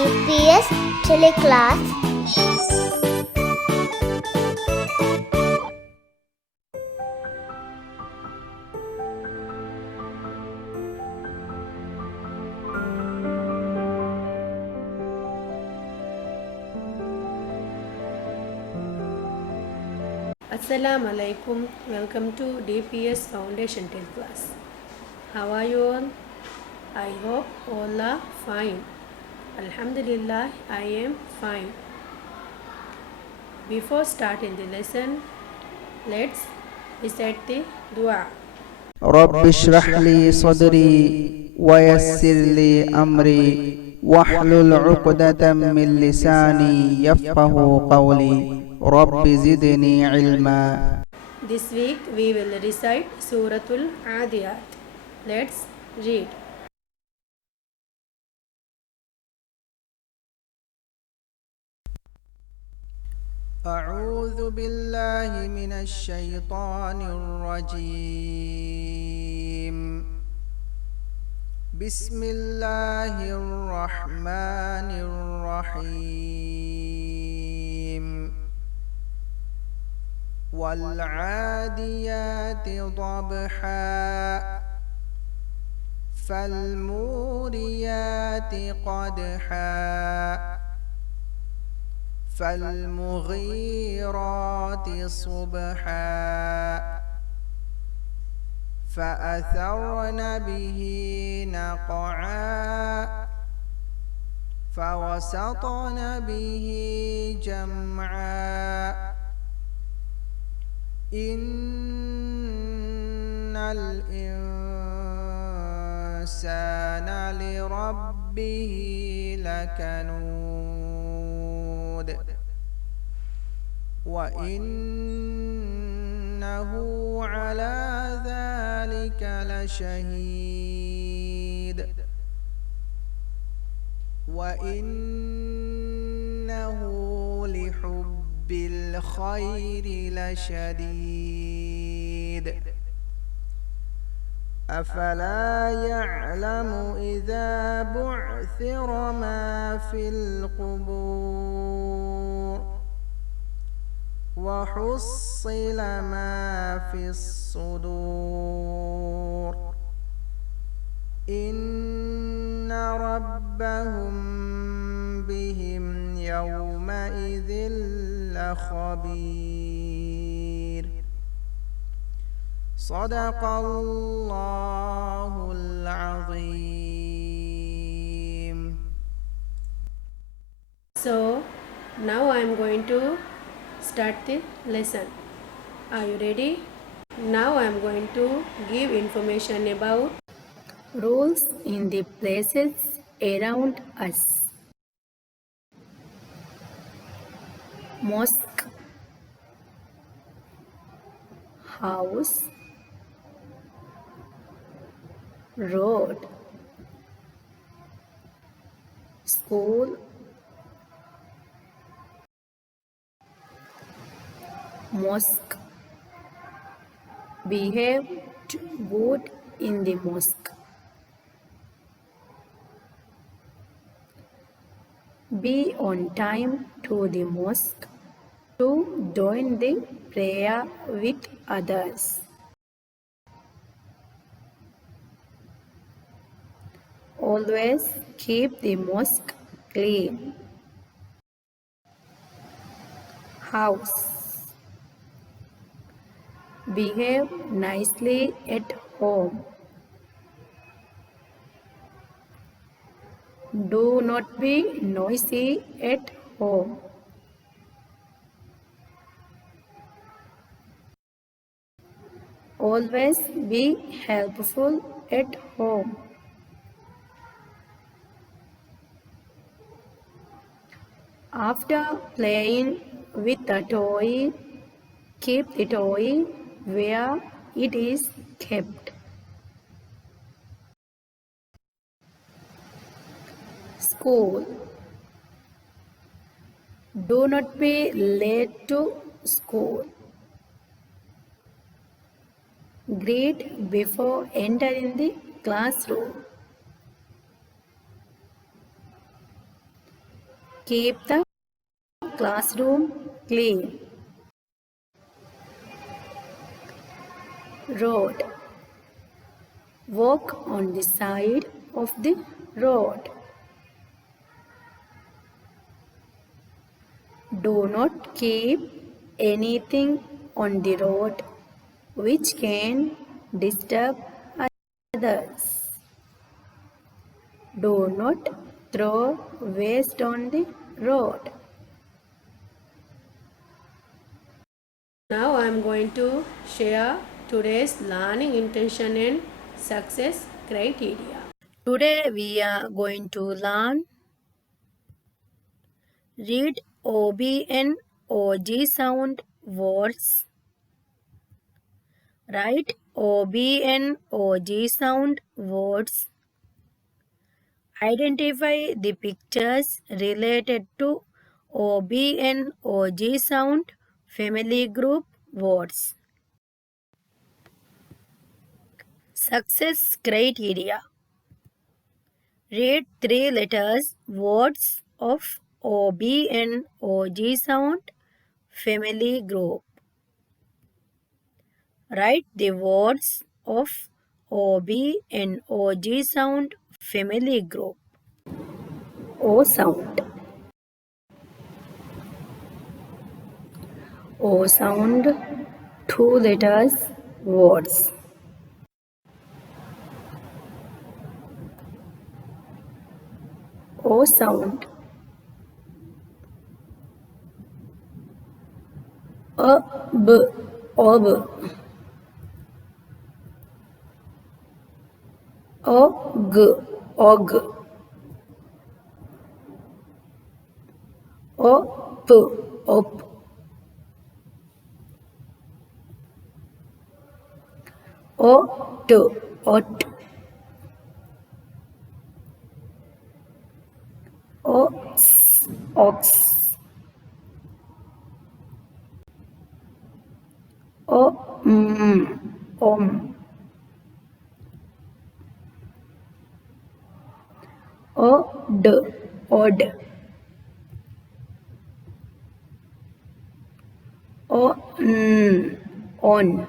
EPS Teleclass. Assalamu alaikum. Welcome to DPS Foundation 10 class. How are you all? I hope all are fine. Alhamdulillah, I am fine. Before starting the lesson, let's recite the dua. رب اشرح لي صدري ويسر لي أمري واحلل عقدة من لساني يفقه قولي رب زدني علما. This week we will recite Suratul Adiyat. Let's read. أعوذ بالله من الشيطان الرجيم. بسم الله الرحمن الرحيم. والعاديات ضبحا فالموريات قدحا فالمغيرات صبحا فأثرن به نقعا فوسطن به جمعا إن الإنسان لربه لكنود وإنه على ذلك لشهيد وإنه لحب الخير لشديد أفلا يعلم إذا بعثر ما في القبور وحصل ما في الصدور إن ربهم بهم يومئذ لخبير. صدق الله العظيم. So, now I am going to start the lesson. Are you ready? Now I am going to give information about rules in the places around us. Mosque, house, road, school, mosque. Behave good in the mosque. Be on time to the mosque to join the prayer with others. Always keep the mosque clean. House. Behave nicely at home. Do not be noisy at home. Always be helpful at home. After playing with the toy, keep the toy where it is kept. School. Do not be late to school. Greet before entering the classroom. Keep the classroom clean. Road. Walk on the side of the road. Do not keep anything on the road which can disturb others. Do not throw waste on the road. Now I am going to share today's learning intention and success criteria. Today we are going to learn read OBN OG sound words. Write OBN OG sound words. Identify the pictures related to OBN OG sound family group words. Success criteria. Read 3 letters words of OBN OG sound family group. Write the words of OBN OG sound family group. O sound. O sound 2 letters words. O sound. Ob. Ob. Og. Og. Op. Op. Ot. Ot. Ox. Ox. Om. Odd. Odd. On.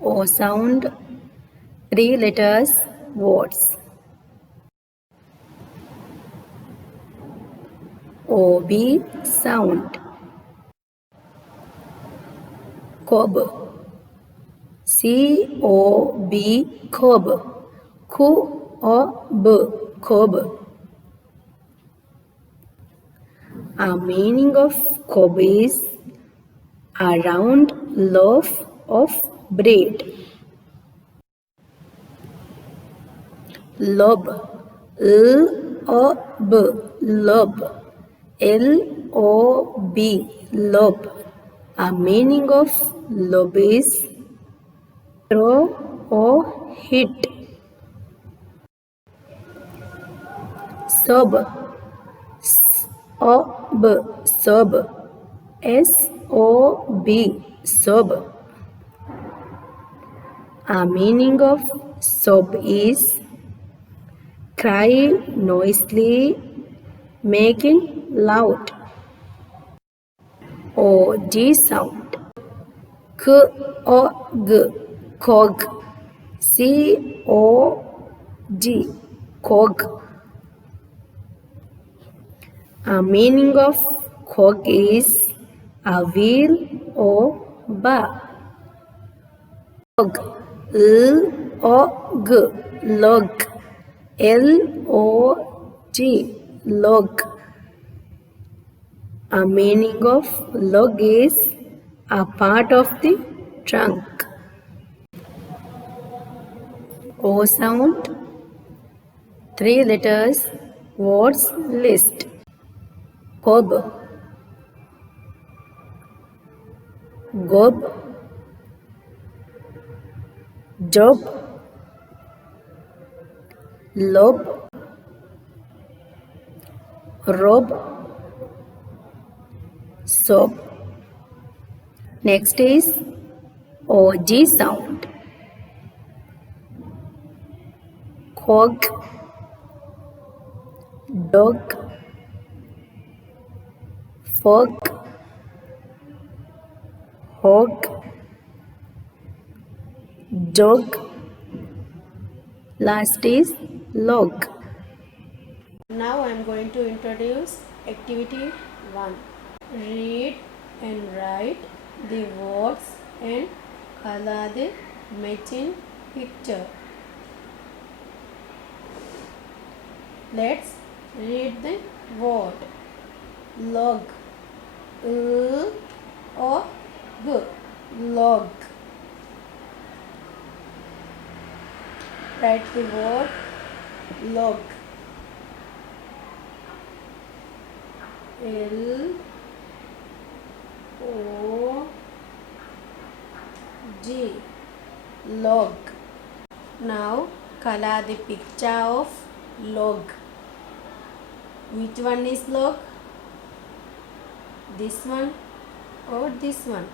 O sound 3 letters words. OB sound. Cob. COB cob. COB cob. A meaning of cob is a round loaf of bread. Lob. L-O-B lob. L-O-B lob. A meaning of lob is throw or hit. Sob. S-O-B sob. S-O-B sob. A meaning of sob is cry noisily, making loud. O-G sound. K-O-G cog. C-O-G cog. A meaning of cog is a wheel or bar. Log. L-O-G log. L-O-G log. A meaning of log is a part of the trunk. O sound 3 letters words list. Cob. Gob. Job. Lob. Rob. Sob. Next is OG sound. hog, dog, fork, hog, dog. Last is log. Now I am going to introduce activity 1. Read and write the words and color the matching picture. Let's read the word. Log. O G. Log. Write the word log. L O G. Log. Now color the picture of log. Which one is log? This one or this one?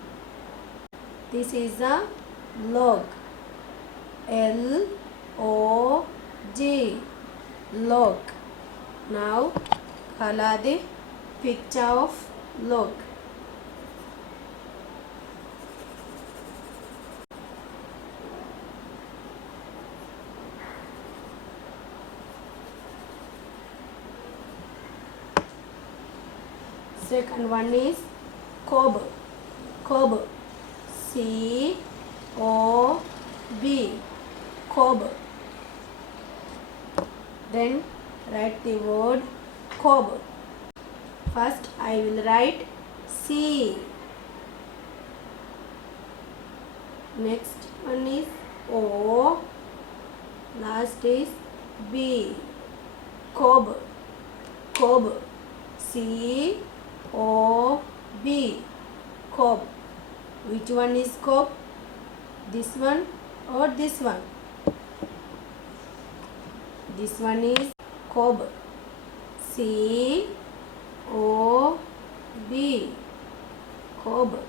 This is a log. L O G. Log. Now color the picture of log. Second one is cob. Cob. C O B. Cob. Then write the word cob. First I will write C. Next one is O. Last is B. Cob. Cob. C O B. Cob. Which one is cob? This one or this one? This one is cob. C O B. Cob.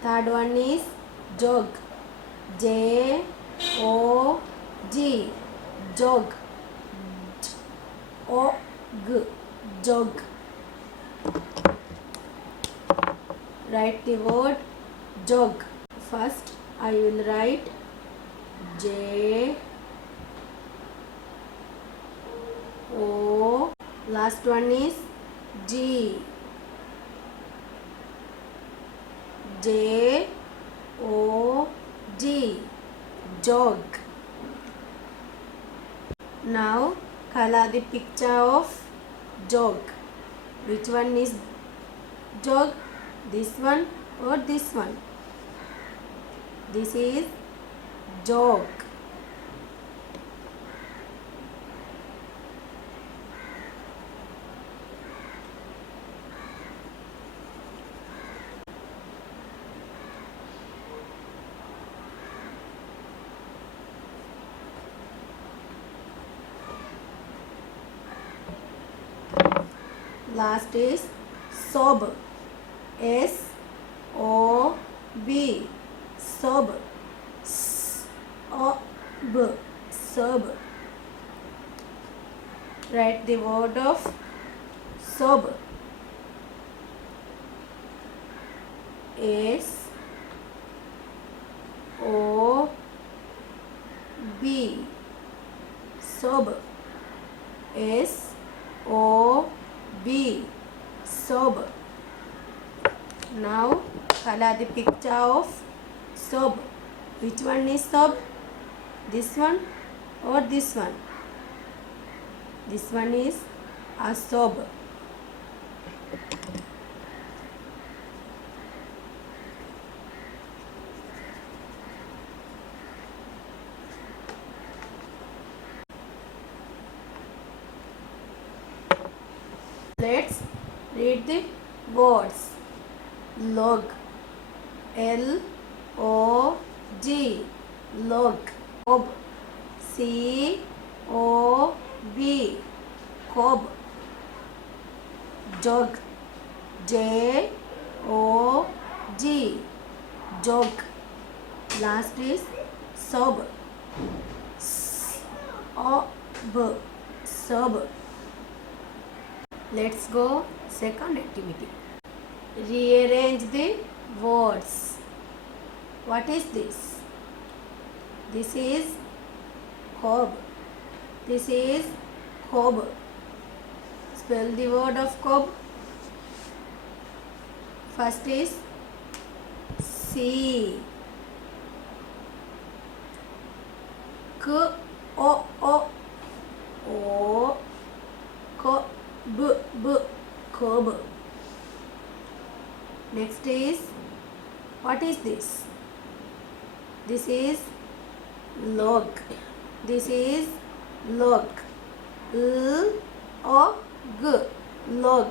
Third one is jog. J O G. Jog. O G. Jog. Write the word jog. First I will write J O. Last one is G. J O G. Jog. Now color the picture of jog. Which one is jog? This one or this one? This is jog. Last is sob. S O B. Sob. S O B. Sob. Write the word of sob. S O B. Sob. S O B. Sob. Now color the picture of sob. Which one is sob? This one or this one? This one is a sob. Let's read the words. Log. L O G. Log. Cob. C O B. Cob. Jog. J O G. Jog. Last is sob. S-O-B. Sob. Let's go second activity. Rearrange the words. What is this? This is cob. This is cob. Spell the word of cob. First is C. K O O O K B B cob. Next is, what is this? This is log. This is log. L O G. Log.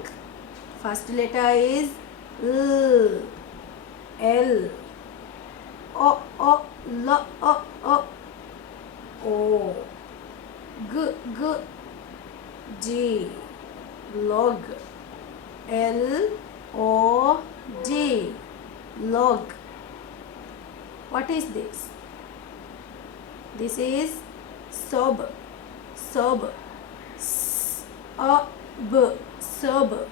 First letter is L. L. O O L O O O. G G G. Log. L O G. Log. What is this? This is sob. Sob. S O B. Sob.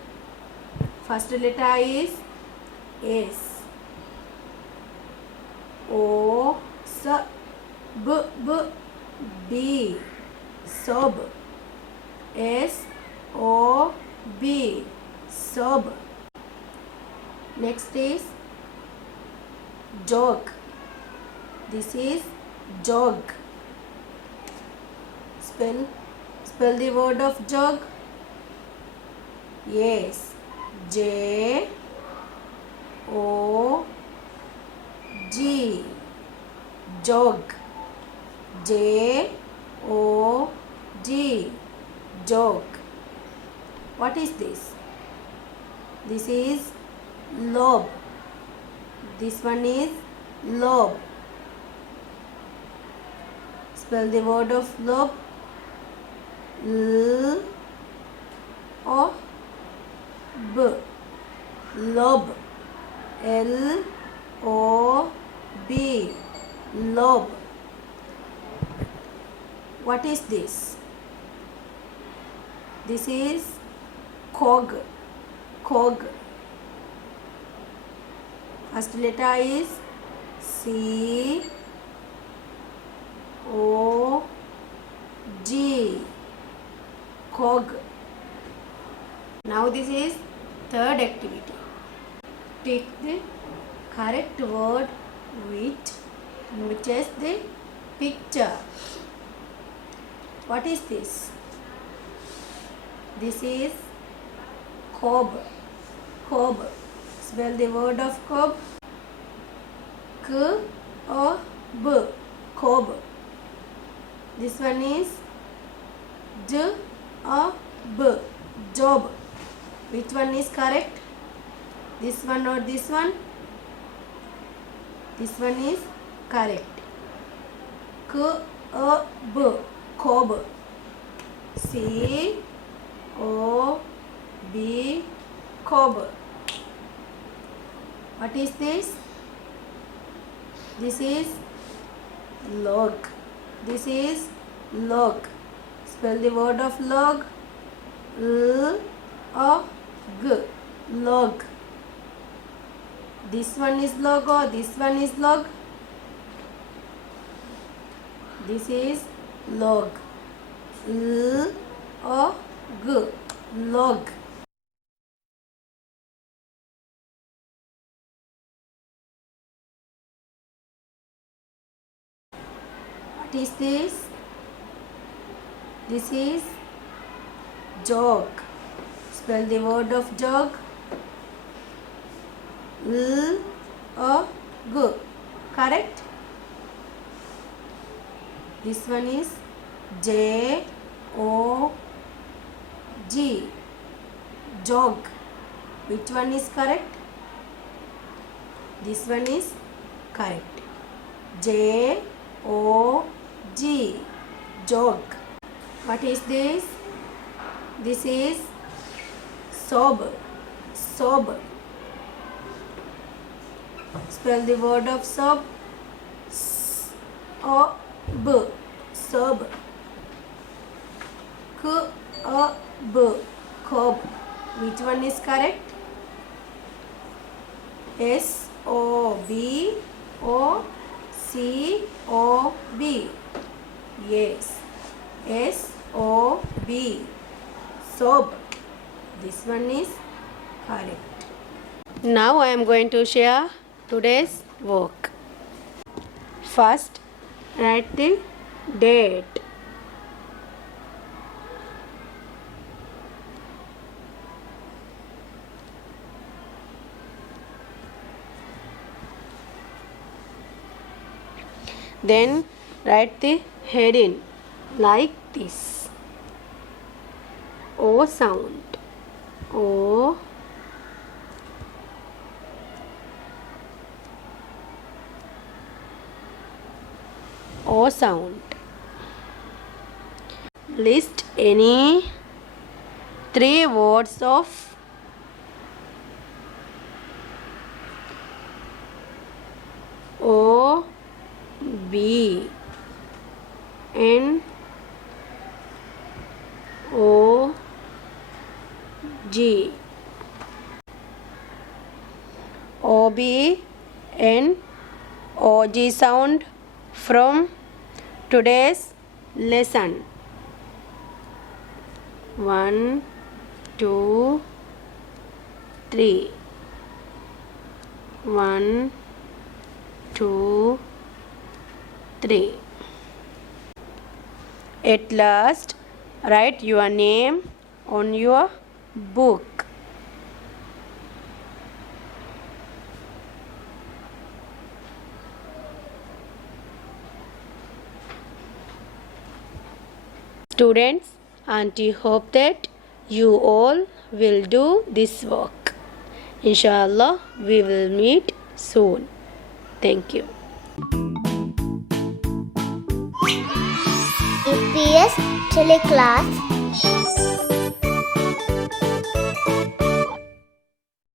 First letter is S. O S B B B. Sob. S O B. Sob. Next is jog. This is jog. Spell the word of jog. Yes. J O G. Jog. J O G. Jog. What is this? This is lobe. This one is lobe. Spell the word of lobe. L O B. Lobe. L O B. Lobe. What is this? This is cog. Cog. First letter is C O G. Cog. Now this is third activity. Take the correct word which is the picture. What is this? This is cob. Cob. Spell the word of cob. K O B. Cob. This one is J O B. Job. Which one is correct? This one or this one? This one is correct. K O B. Cob. C O B. Cob. What is this? This is log. This is log. Spell the word of log. L O G. Log. This one is log or this one is log? This is log. L O G. Log. What is this? This is jog. Spell the word of jog. L O G. Correct? This one is J O G. Jog. Which one is correct? This one is correct. J O G. Jog. What is this? This is sob. Sob. Spell the word of sob. a b, sub. K a b, cob. Which one is correct? S O B O C O B. Yes, S O B, sob. This one is correct. Now I am going to share today's work. First, write the date. Then write the heading like this. O sound. O. O sound. List any 3 words of O B N O G. O B N O G sound from today's lesson. 1 2 3. 1 2 3. At last, write your name on your book. Students, Auntie hope that you all will do this work. Inshallah, we will meet soon. Thank you. EPS Teleclass